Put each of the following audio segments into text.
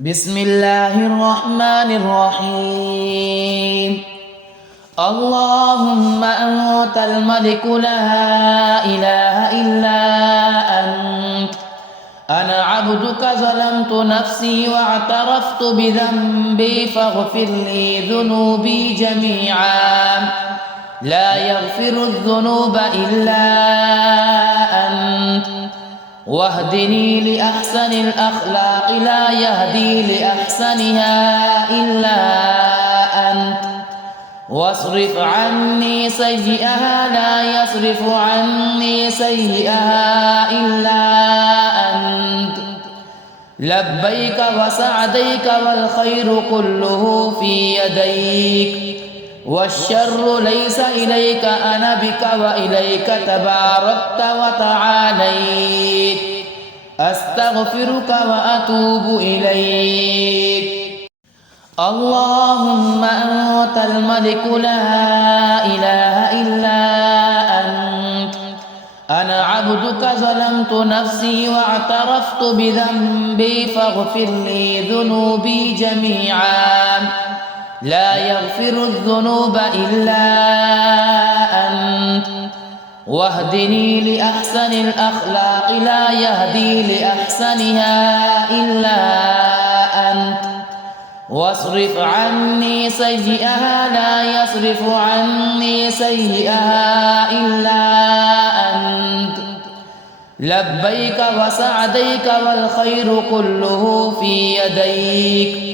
بسم الله الرحمن الرحيم. اللهم أنت الملك لا إله إلا أنت، أنا عبدك ظلمت نفسي واعترفت بذنبي فاغفر لي ذنوبي جميعا، لا يغفر الذنوب إلا أنت، واهدني لأحسن الأخلاق لا يهدي لأحسنها إلا أنت، واصرف عني سيئها لا يصرف عني سيئها إلا أنت، لبيك وسعديك والخير كله في يديك، والشر ليس إليك أنا بك وإليك تباركت وتعاليت، أستغفرك وأتوب إليك. اللهم أنت الملك لا إله إلا أنت، أنا عبدك ظلمت نفسي واعترفت بذنبي فاغفر لي ذنوبي جميعا، لا يغفر الذنوب إلا أنت، واهدني لأحسن الأخلاق لا يهدي لأحسنها إلا أنت، واصرف عني سيئها لا يصرف عني سيئها إلا أنت، لبيك وسعديك والخير كله في يديك،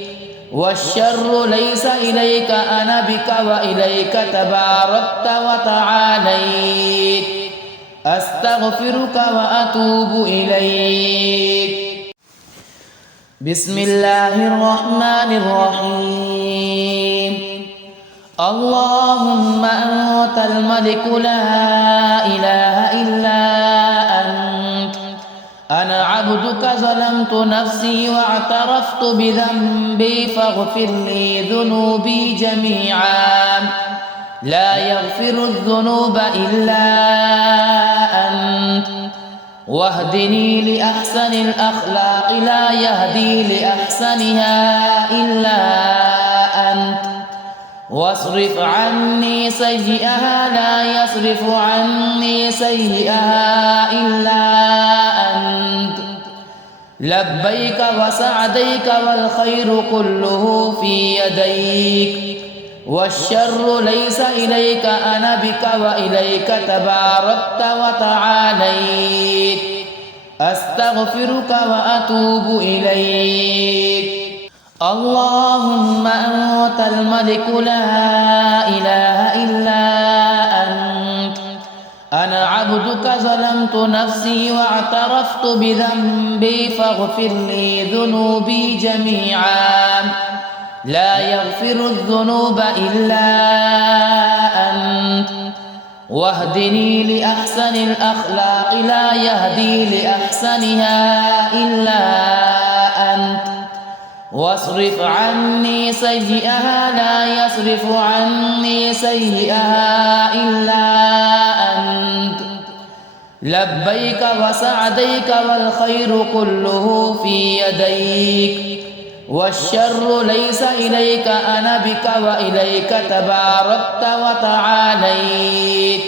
والشر ليس إليك أنا بك وإليك تباركت وتعاليت، أستغفرك وأتوب إليك. بسم الله الرحمن الرحيم. اللهم أنت الملك لا إله إلا أنت، أنا عبدك ظلمت نفسي واعترفت بذنبي فاغفر لي ذنوبي جميعا، لا يغفر الذنوب إلا أنت، واهدني لأحسن الأخلاق لا يهدي لأحسنها إلا أنت، واصرف عني سيئها لا يصرف عني سيئها إلا أنت، لبيك وسعديك والخير كله في يديك، والشر ليس إليك أنا بك وإليك تباركت وتعاليت، أستغفرك وأتوب إليك. اللهم أنت الملك لا إله إلا أنت، أنا عبدك ظلمت نفسي واعترفت بذنبي فاغفر لي ذنوبي جميعا، لا يغفر الذنوب إلا أنت، واهدني لأحسن الأخلاق لا يهدي لأحسنها إلا أنت، واصرف عني سيئها لا يصرف عني سيئها إلا أنت، لبيك وسعديك والخير كله في يديك، والشر ليس إليك أنا بك وإليك تباركت وتعاليت،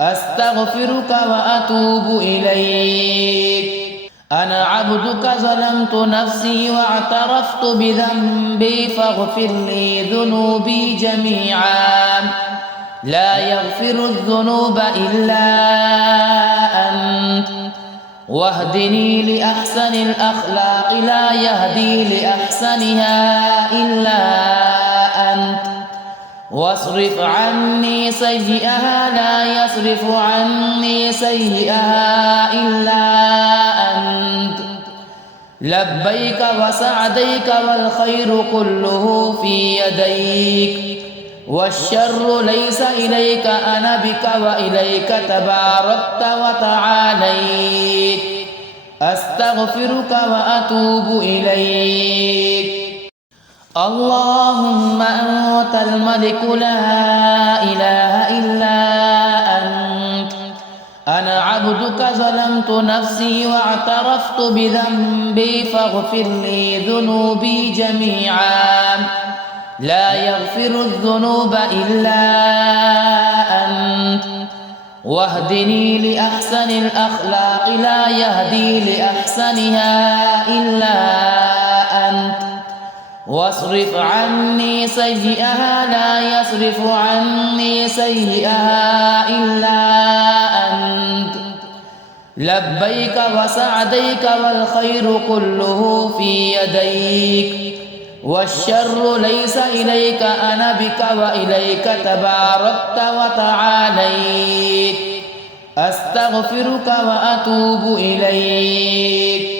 أستغفرك وأتوب إليك. أنا عبدك ظلمت نفسي واعترفت بذنبي فاغفر لي ذنوبي جميعا، لا يغفر الذنوب إلا أنت، واهدني لأحسن الأخلاق لا يهدي لأحسنها إلا أنت، واصرف عني سيئها لا يصرف عني سيئها إلا أنت، لبيك وسعديك والخير كله في يديك، والشر ليس إليك أنا بك وإليك تباركت وتعاليت، أستغفرك وأتوب إليك. اللهم أنت الملك لا إله إلا أنت، أنا عبدك عبدك ظلمت نفسي واعترفت بذنبي فاغفر لي ذنوبي جميعا لا يغفر الذنوب إلا أنت واهدني لأحسن الأخلاق لا يهدي لأحسنها إلا أنت واصرف عني سيئها لا يصرف عني سيئها إلا أنت لبيك وسعديك والخير كله في يديك والشر ليس إليك أنا بك وإليك تباركت وتعاليت أستغفرك وأتوب إليك